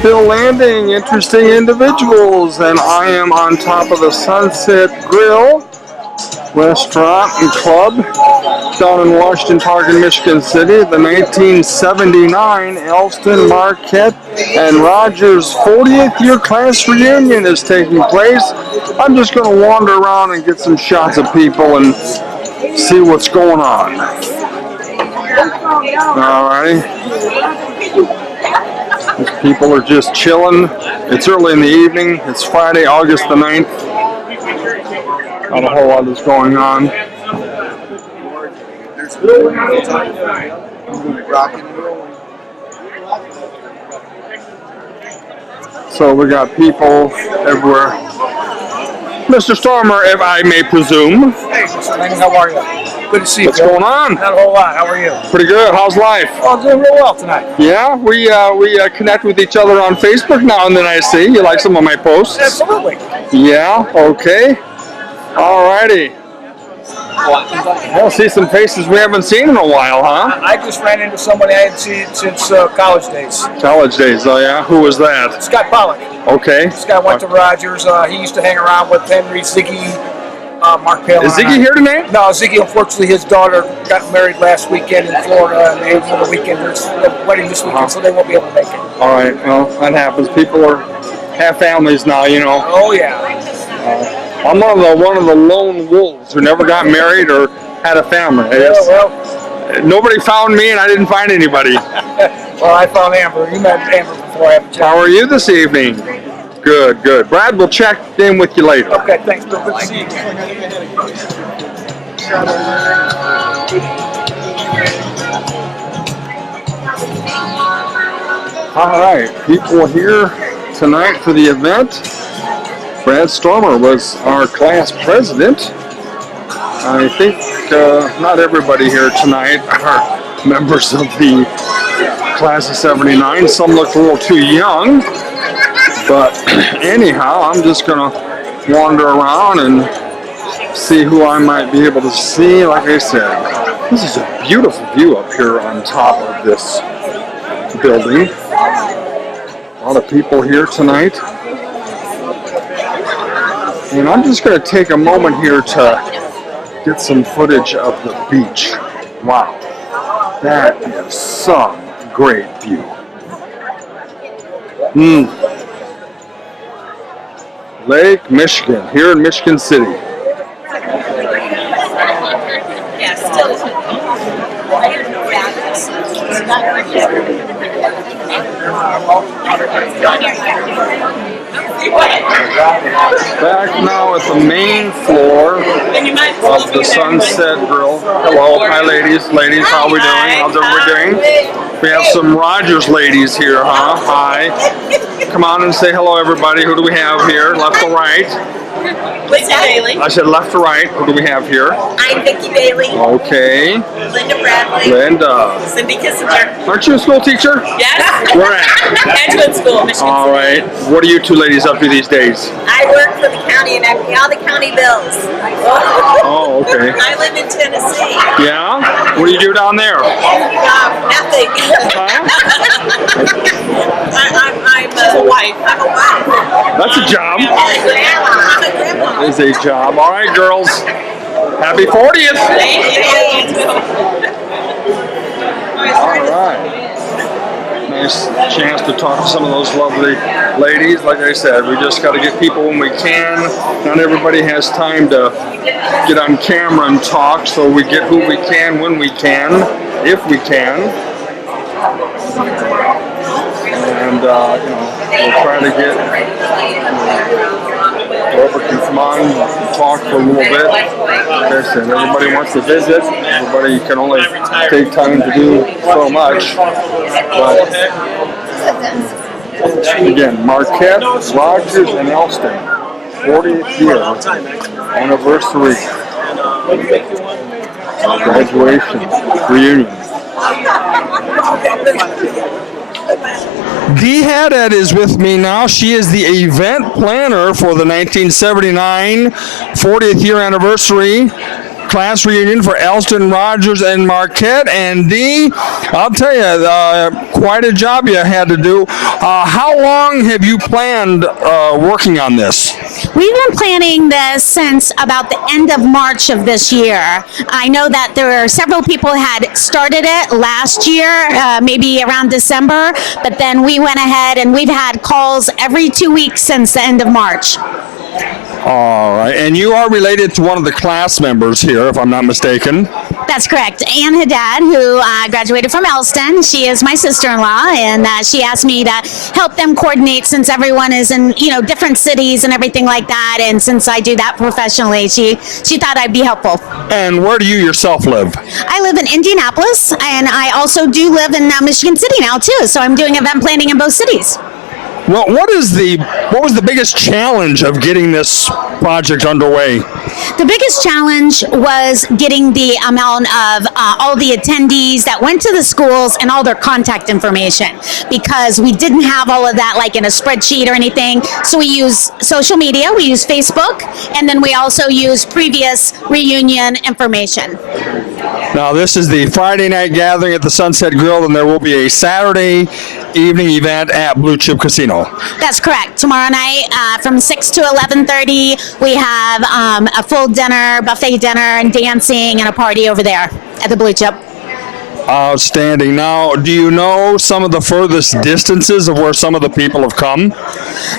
Bill Landing, interesting individuals, and I am on top of the Sunset Grill Restaurant and Club down in Washington Park in Michigan City. The 1979 Elston, Marquette, and Rogers 40th year class reunion is taking place. I'm just going to wander around and get some shots of people and see what's going on. Alrighty. These people are just chilling. It's early in the evening. It's Friday, August the 9th. Not a whole lot is going on. So we got people everywhere. Mr. Stormer, if I may presume. Hey, Mr. Lang, how are you? Good to see you. What's going on? Not a whole lot. How are you? Pretty good. How's life? Oh, doing real well tonight. Yeah, we connect with each other on Facebook now and then. I see you like some of my posts. Absolutely. Yeah. Okay. Alrighty. I'll see some faces we haven't seen in a while, huh? I just ran into somebody I hadn't seen since college days. College days, oh yeah? Who was that? Scott Pollock. Okay. Scott went to Rogers. He used to hang around with Henry, Ziggy, Mark Palin. Is Ziggy here tonight? No, Ziggy, unfortunately, his daughter got married last weekend in Florida, and they have the weekend. There's a wedding this weekend, so they won't be able to make it. All right, well, that happens. People have families now, you know. Oh, yeah. I'm one of the lone wolves who never got married or had a family. Well, nobody found me, and I didn't find anybody. Well, I found Amber. You met Amber before I have a chat. How are you this evening? Good, good. Brad, we'll check in with you later. Okay, thanks, Bill. Good to see you again. All right, people here tonight for the event. Brad Stormer was our class president. I think not everybody here tonight are members of the class of 79. Some look a little too young. But anyhow, I'm just going to wander around and see who I might be able to see. Like I said, this is a beautiful view up here on top of this building. A lot of people here tonight. And I'm just going to take a moment here to get some footage of the beach. Wow, that is some great view. Lake Michigan, here in Michigan City. Back now at the main floor of the Sunset Grill. Hello, hi ladies. Ladies, how are we doing? How's everybody doing? We have some Rogers ladies here, huh? Hi. Come on and say hello, everybody. Who do we have here? Left or right? Linda Bailey. I said left to right. Who do we have here? I'm Vicki Bailey. Okay. Linda Bradley. Linda. Cindy Kissinger. Aren't you a school teacher? Yes. Where at? Edgewood School, Michigan. All right. What are you two ladies up to these days? I work for the county and I pay all the county bills. Oh, okay. I live in Tennessee. Yeah? What do you do down there? Nothing. I'm a wife. I'm a wife. That's a job. I'm a grandma. That is a job. All right, girls. Happy 40th. Thank you. All right. Nice chance to talk to some of those lovely ladies. Like I said, we just got to get people when we can. Not everybody has time to get on camera and talk, so we get who we can when we can, if we can. And, we'll try to get whoever can come on and talk for a little bit. Like I said, everybody wants to visit. Everybody can only take time to do so much. But again, Marquette, Rogers, and Elston, 40th year anniversary graduation reunion. Dee Haddad is with me now. She is the event planner for the 1979 40th year anniversary class reunion for Elston, Rogers, and Marquette. And Dee, I'll tell you, quite a job you had to do. How long have you planned working on this? We've been planning this since about the end of March of this year. I know that there are several people had started it last year, maybe around December, but then we went ahead and we've had calls every 2 weeks since the end of March. All right, and you are related to one of the class members here, if I'm not mistaken. That's correct. Ann Haddad, who graduated from Elston, she is my sister-in-law, and she asked me to help them coordinate since everyone is in different cities and everything like that. And since I do that professionally, she thought I'd be helpful. And where do you yourself live? I live in Indianapolis, and I also do live in Michigan City now too. So I'm doing event planning in both cities. Well, what was the biggest challenge of getting this project underway? The biggest challenge was getting the amount of all the attendees that went to the schools and all their contact information, because we didn't have all of that like in a spreadsheet or anything. So we use social media, we use Facebook, and then we also use previous reunion information. Now, this is the Friday night gathering at the Sunset Grill, and there will be a Saturday evening event at Blue Chip Casino. That's correct. Tomorrow night from 6 to 11:30, we have a full dinner, buffet dinner, and dancing and a party over there at the Blue Chip. Outstanding. Now, do you know some of the furthest distances of where some of the people have come?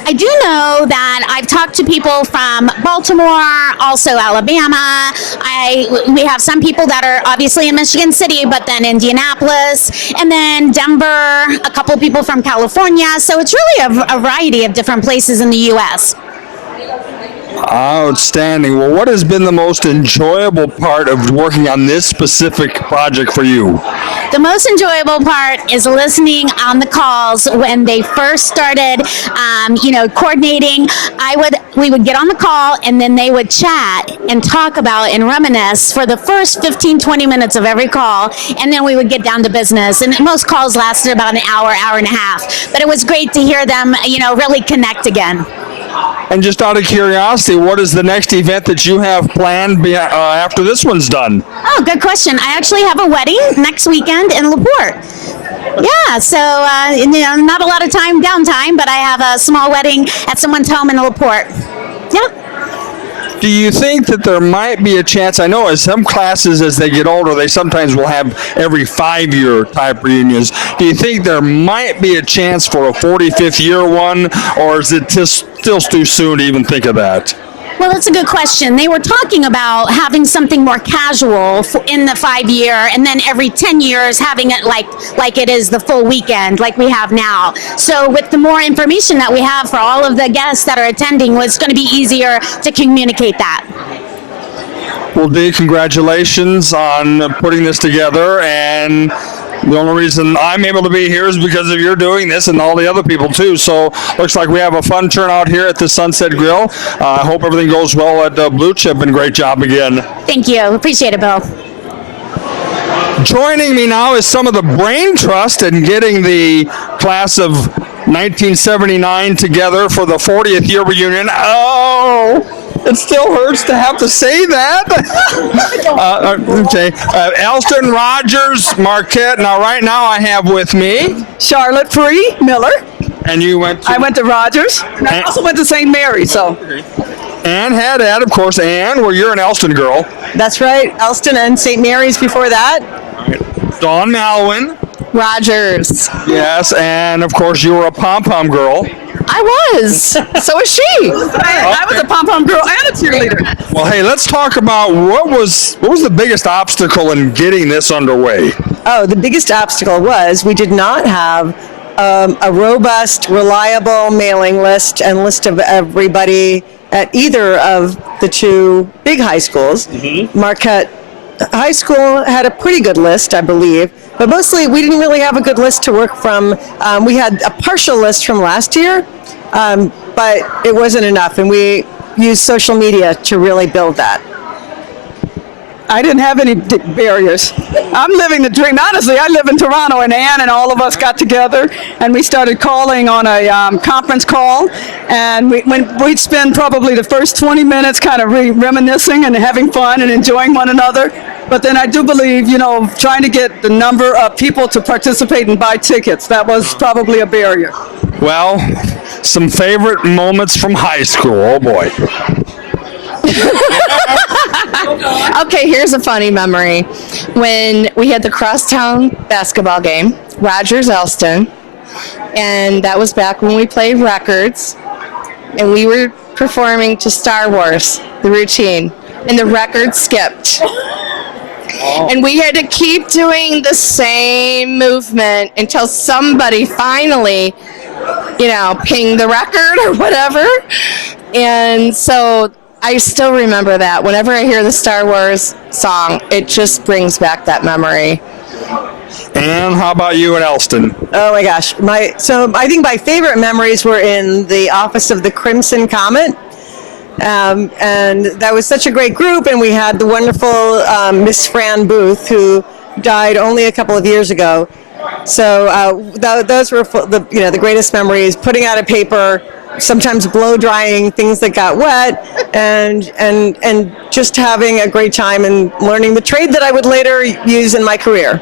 I do know that I've talked to people from Baltimore, also Alabama. We have some people that are obviously in Michigan City, but then Indianapolis, and then Denver, a couple people from California. So it's really a variety of different places in the U.S. Outstanding. Well, what has been the most enjoyable part of working on this specific project for you? The most enjoyable part is listening on the calls when they first started, coordinating. We would get on the call, and then they would chat and talk about and reminisce for the first 15, 20 minutes of every call, and then we would get down to business. And most calls lasted about an hour, hour and a half. But it was great to hear them, really connect again. And just out of curiosity, what is the next event that you have planned after this one's done? Oh, good question. I actually have a wedding next weekend in LaPorte. Yeah, so, not a lot of downtime, but I have a small wedding at someone's home in LaPorte. Yeah. Do you think that there might be a chance? I know in some classes as they get older, they sometimes will have every 5-year type reunions. Do you think there might be a chance for a 45th year one, or is it just still too soon to even think of that? Well, that's a good question. They were talking about having something more casual in the 5-year, and then every 10 years having it like it is the full weekend like we have now. So with the more information that we have for all of the guests that are attending, it's going to be easier to communicate that. Well, Dee, congratulations on putting this together, and the only reason I'm able to be here is because of your doing this and all the other people too. So looks like we have a fun turnout here at the Sunset Grill. I hope everything goes well at Blue Chip, and great job again. Thank you. Appreciate it, Bill. Joining me now is some of the brain trust in getting the class of 1979 together for the 40th year reunion. Oh! It still hurts to have to say that. Okay. Elston, Rogers, Marquette. Now, right now I have with me Charlotte Free Miller. And you went to? I went to Rogers. And I also went to St. Mary, so. Ann Haddad, of course. Ann, well, you're an Elston girl. That's right. Elston and St. Mary's before that. Right. Dawn Malwin. Rogers. Yes, and of course you were a pom-pom girl. I was. So was she. I was a pom-pom girl and a cheerleader. Well, hey, let's talk about what was the biggest obstacle in getting this underway? Oh, the biggest obstacle was we did not have a robust, reliable mailing list and list of everybody at either of the two big high schools. Mm-hmm. Marquette High School had a pretty good list, I believe, but mostly we didn't really have a good list to work from. We had a partial list from last year, but it wasn't enough, and we used social media to really build that. I didn't have any barriers. I'm living the dream. Honestly, I live in Toronto, and Ann and all of us got together, and we started calling on a conference call, and we'd spend probably the first 20 minutes kind of reminiscing and having fun and enjoying one another. But then I do believe, trying to get the number of people to participate and buy tickets, that was probably a barrier. Well, some favorite moments from high school. Oh boy. Okay, here's a funny memory. When we had the crosstown basketball game, Rogers Elston, and that was back when we played records, and we were performing to Star Wars, the routine, and the record skipped. And we had to keep doing the same movement until somebody finally, pinged the record or whatever. And so I still remember that. Whenever I hear the Star Wars song, it just brings back that memory. And how about you in Elston? Oh my gosh. So I think my favorite memories were in the office of the Crimson Comet. And that was such a great group, and we had the wonderful Miss Fran Booth, who died only a couple of years ago. So those were the greatest memories. Putting out a paper, sometimes blow drying things that got wet, and just having a great time and learning the trade that I would later use in my career.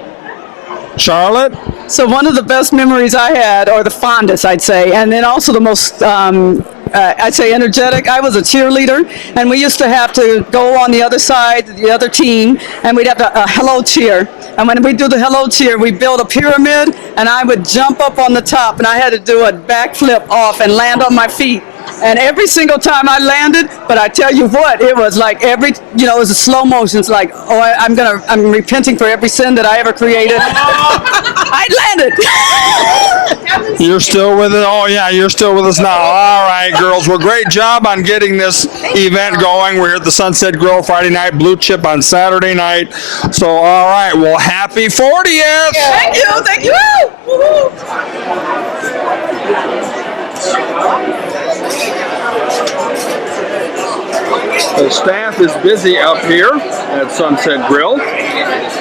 Charlotte? So one of the best memories I had, or the fondest, I'd say, and then also the most, I'd say, energetic. I was a cheerleader, and we used to have to go on the other side, the other team, and we'd have a hello cheer. And when we do the hello cheer, we build a pyramid, and I would jump up on the top, and I had to do a backflip off and land on my feet. And every single time I landed, but I tell you what, it was like it was a slow motion. It's like, I'm repenting for every sin that I ever created. I landed. You're still with it? Oh, yeah, you're still with us now. All right, girls. Well, great job on getting this event going. We're at the Sunset Grill Friday night, Blue Chip on Saturday night. So, all right, well, happy 40th. Thank you. Thank you. The staff is busy up here at Sunset Grill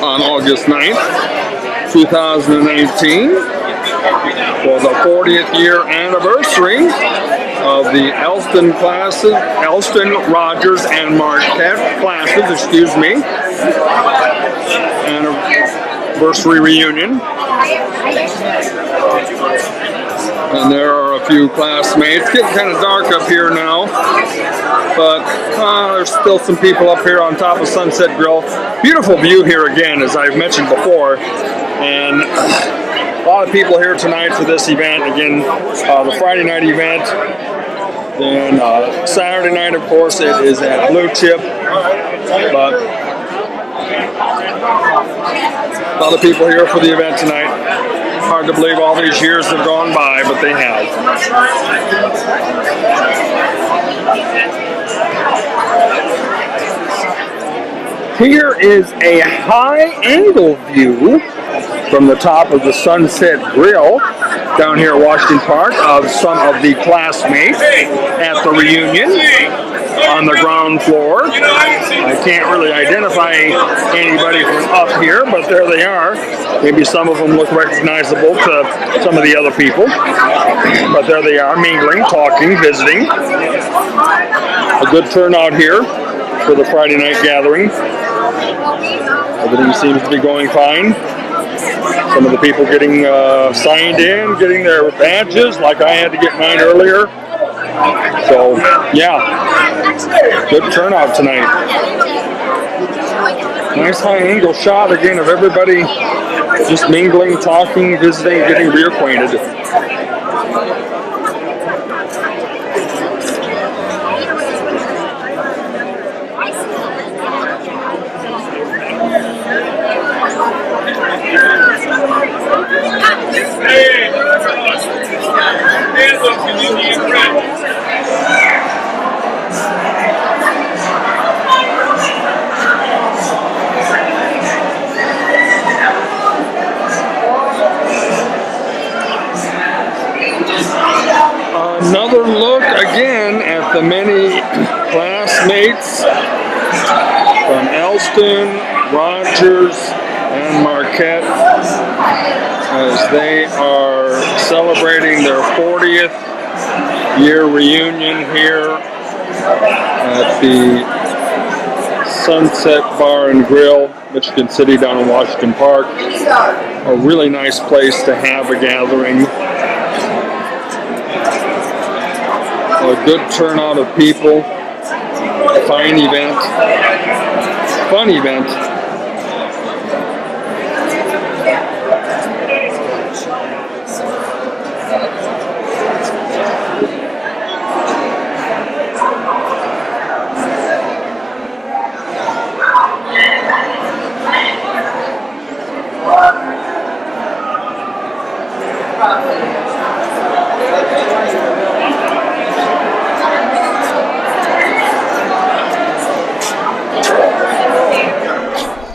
on August 9th, 2019 for the 40th year anniversary of the Elston classes, Elston, Rogers, and Marquette classes, anniversary reunion. And there are a few classmates. It's getting kind of dark up here now, but there's still some people up here on top of Sunset Grill. Beautiful view here again, as I've mentioned before, and a lot of people here tonight for this event. Again, the Friday night event. Then Saturday night, of course, it is at Blue Chip, but a lot of people here for the event tonight. Hard to believe all these years have gone by, but they have. Here is a high-angle view from the top of the Sunset Grill down here at Washington Park of some of the classmates at the reunion on the ground floor. I can't really identify anybody from up here, but there they are. Maybe some of them look recognizable to some of the other people, but there they are, mingling, talking, visiting. A good turnout here for the Friday night gathering. Everything seems to be going fine. Some of the people getting signed in, getting their badges, like I had to get mine earlier. So, yeah, good turnout tonight. Nice high-angle shot again of everybody just mingling, talking, visiting, getting reacquainted. Another look again at the many classmates from Elston, Rogers, and Marquette as they are celebrating their 40th year reunion here at the Sunset Bar and Grill, Michigan City down in Washington Park. A really nice place to have a gathering. A good turnout of people. Fine event. Fun event.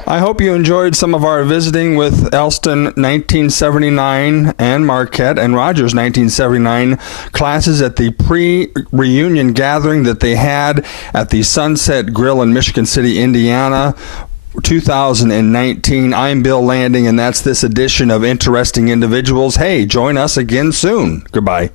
I hope you enjoyed some of our visiting with Elston 1979 and Marquette and Rogers 1979 classes at the pre-reunion gathering that they had at the Sunset Grill in Michigan City, Indiana, 2019. I'm Bill Landing, and that's this edition of Interesting Individuals. Hey, join us again soon. Goodbye.